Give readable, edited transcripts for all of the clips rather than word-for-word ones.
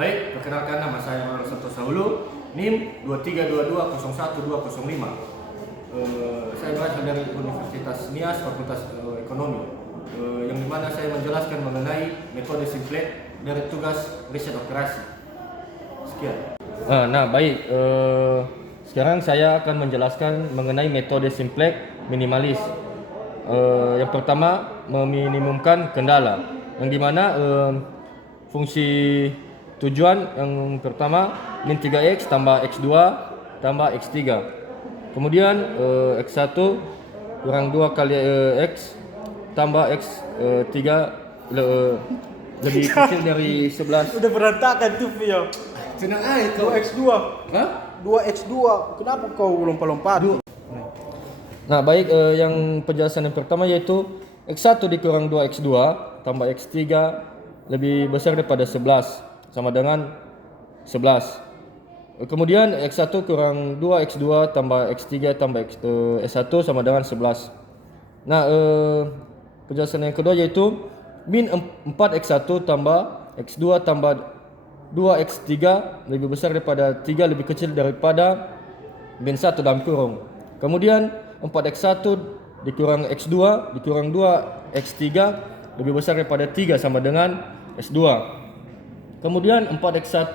Baik, perkenalkan nama saya Ronald Santosa Hulu, NIM 23220125. Saya berasal dari Universitas Nias, Fakultas Ekonomi, yang dimana saya menjelaskan mengenai metode simplex dari tugas riset operasi. Sekian. Baik. Sekarang saya akan menjelaskan mengenai metode simplex minimalis. Yang pertama, meminimumkan kendala, yang dimana fungsi tujuan yang pertama min 3x tambah x2 tambah x3. Kemudian x1 kurang 2 kali x tambah x3 lebih kecil dari 11. Udah berantakan tuh, Vio. Tenang aja kau. 2x2. Hah? 2x2. Kenapa kau lompat-lompat? Nah, baik, yang penjelasan yang pertama yaitu x1 dikurang 2x2 tambah x3 lebih besar daripada 11 sama dengan 11. Kemudian x1 kurang 2x2 tambah x3 tambah x1 sama dengan 11. Nah, penjelasan yang kedua yaitu min 4x1 tambah x2 tambah 2x3 lebih besar daripada 3 lebih kecil daripada min 1 dalam kurung. Kemudian 4x1 dikurang x2 dikurang 2x3 lebih besar daripada 3 sama dengan x2. Kemudian 4x1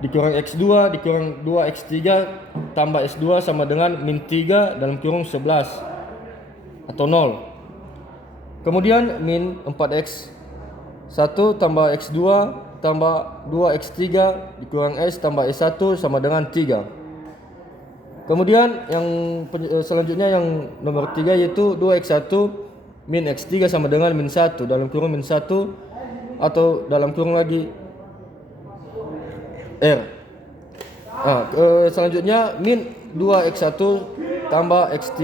dikurang x2 dikurang 2x3 tambah x2 sama dengan min 3 dalam kurung 11 atau 0. Kemudian min 4x1 tambah x2 tambah 2x3 dikurang s tambah s1 sama dengan 3. Kemudian yang selanjutnya yang nomor 3 yaitu 2x1 min x3 sama dengan min 1 dalam kurung min 1 atau dalam kurung lagi r. Selanjutnya min 2x1 tambah x3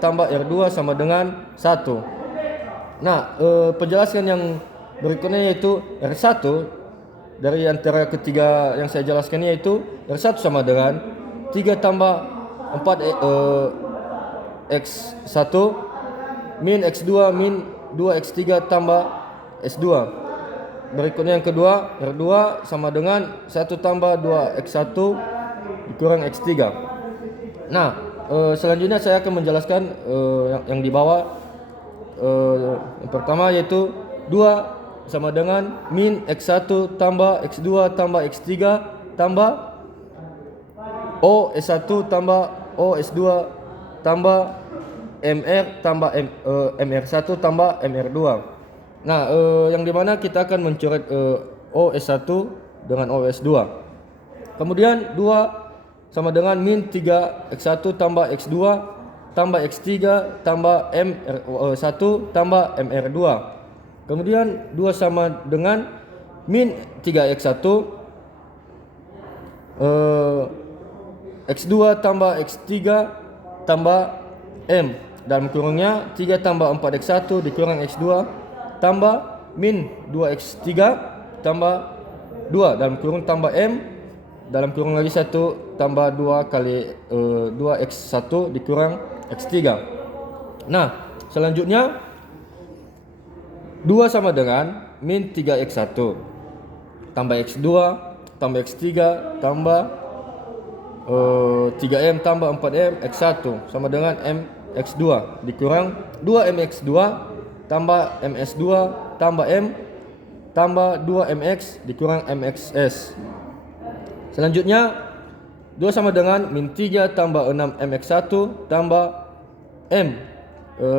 tambah r2 sama dengan 1. Nah, penjelasan yang berikutnya yaitu r1 dari antara ketiga yang saya jelaskan yaitu r1 sama dengan 3 tambah 4 x1 min x2 min 2x3 tambah s2. Berikutnya yang kedua r2 sama dengan 1 tambah 2x1 dikurang x3. Nah, selanjutnya saya akan menjelaskan yang di bawah. Yang pertama yaitu 2 sama dengan min x1 tambah x2 tambah x3 tambah o s1 tambah o s2 tambah mr tambah mr1 tambah mr2. Nah, yang dimana kita akan mencoret o s1 dengan o s2. Kemudian 2 sama dengan min 3 x1 tambah x2 tambah x3 tambah mr1 tambah mr2. Kemudian 2 sama dengan min 3x1 x2 tambah x3 tambah m dalam kurungnya 3 tambah 4x1 dikurang x2 tambah min 2x3 tambah 2 dalam kurung tambah m dalam kurung lagi 1 tambah 2 kali 2x1 dikurang x3. Nah, selanjutnya 2 sama dengan min 3x1 tambah x2 tambah x3 tambah 3m tambah 4m x1 sama dengan mx2 dikurang 2mx2 tambah ms2 tambah m tambah 2mx dikurang mxs. Selanjutnya 2 sama dengan min 3 tambah 6mx1 tambah m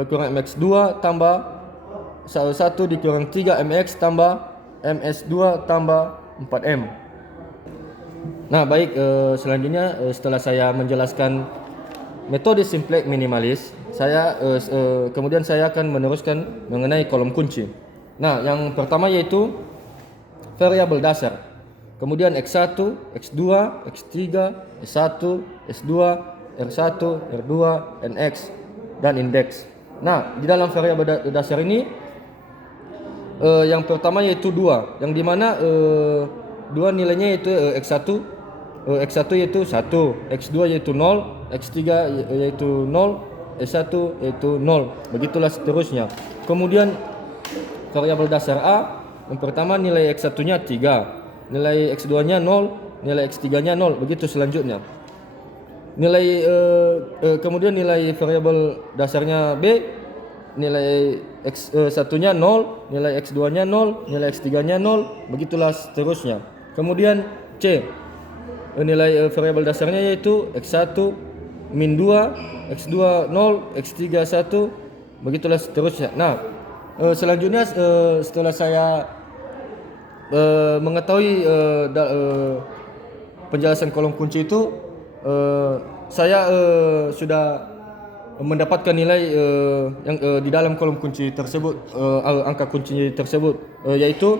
kurang mx2 tambah 1 dikurang 3 mx tambah ms2 tambah 4m. Nah, baik, selanjutnya setelah saya menjelaskan metode simplex minimalis, kemudian saya akan meneruskan mengenai kolom kunci. Nah, yang pertama yaitu variabel dasar. Kemudian x1, x2, x3, s1, s2, r1, r2, nx dan indeks. Nah, di dalam variabel dasar ini yang pertama yaitu 2, yang dimana 2 nilainya yaitu x1 yaitu 1, x2 yaitu 0, x3 yaitu 0, s1 yaitu 0, begitulah seterusnya. Kemudian variabel dasar A, yang pertama nilai x1 nya 3, nilai X2-nya 0, nilai X3-nya 0, begitu selanjutnya. Kemudian nilai variabel dasarnya B, nilai X1-nya 0, nilai X2-nya 0, nilai X3-nya 0, begitulah seterusnya. Kemudian C, nilai variabel dasarnya yaitu X1 min 2, X2 0, X3 1, begitulah seterusnya. Nah, selanjutnya setelah saya mengetahui penjelasan kolom kunci itu, saya sudah mendapatkan nilai yang di dalam kolom kunci tersebut, angka kunci tersebut, yaitu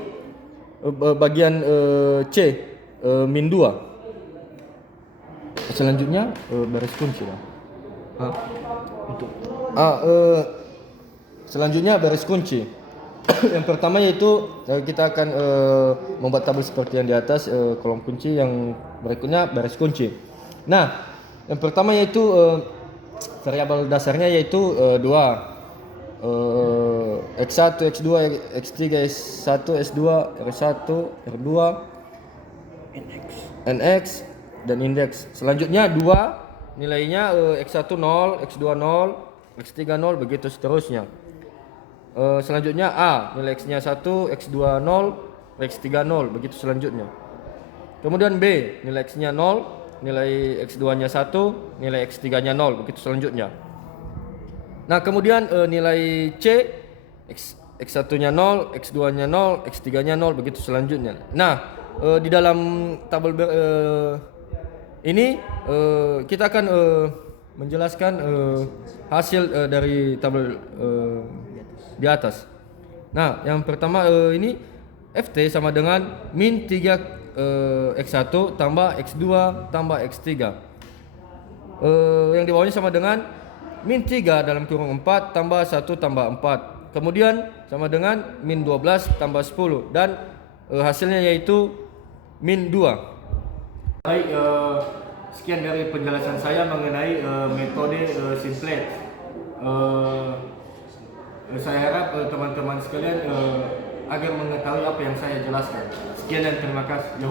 bagian C, min 2. Selanjutnya baris kunci lah. Selanjutnya baris kunci. Yang pertama yaitu kita akan membuat tabel seperti yang di atas, kolom kunci. Yang berikutnya baris kunci. Nah, yang pertama yaitu variabel dasarnya yaitu 2, X1, X2, X3, S1, S2, R1, R2, NX dan indeks. Selanjutnya 2 nilainya X1 0, X2 0, X3 0, begitu seterusnya. Selanjutnya A, nilai X-nya 1, X2 0, X3 0, begitu selanjutnya. Kemudian B, nilai X-nya 0, nilai X2-nya 1, nilai X3-nya 0, begitu selanjutnya. Nah, kemudian nilai C, X1-nya 0, X2-nya 0, X3-nya 0, begitu selanjutnya. Nah, di dalam tabel ini kita akan menjelaskan hasil dari tabel di atas. Nah, yang pertama ini FT sama dengan min 3 X1 tambah X2 tambah X3. Yang di bawahnya sama dengan min 3 dalam kurung 4 tambah 1 tambah 4. Kemudian sama dengan min 12 tambah 10 dan hasilnya yaitu min 2. Baik, sekian dari penjelasan saya mengenai metode simplet. Saya harap teman-teman sekalian agar mengetahui apa yang saya jelaskan. Sekian dan terima kasih.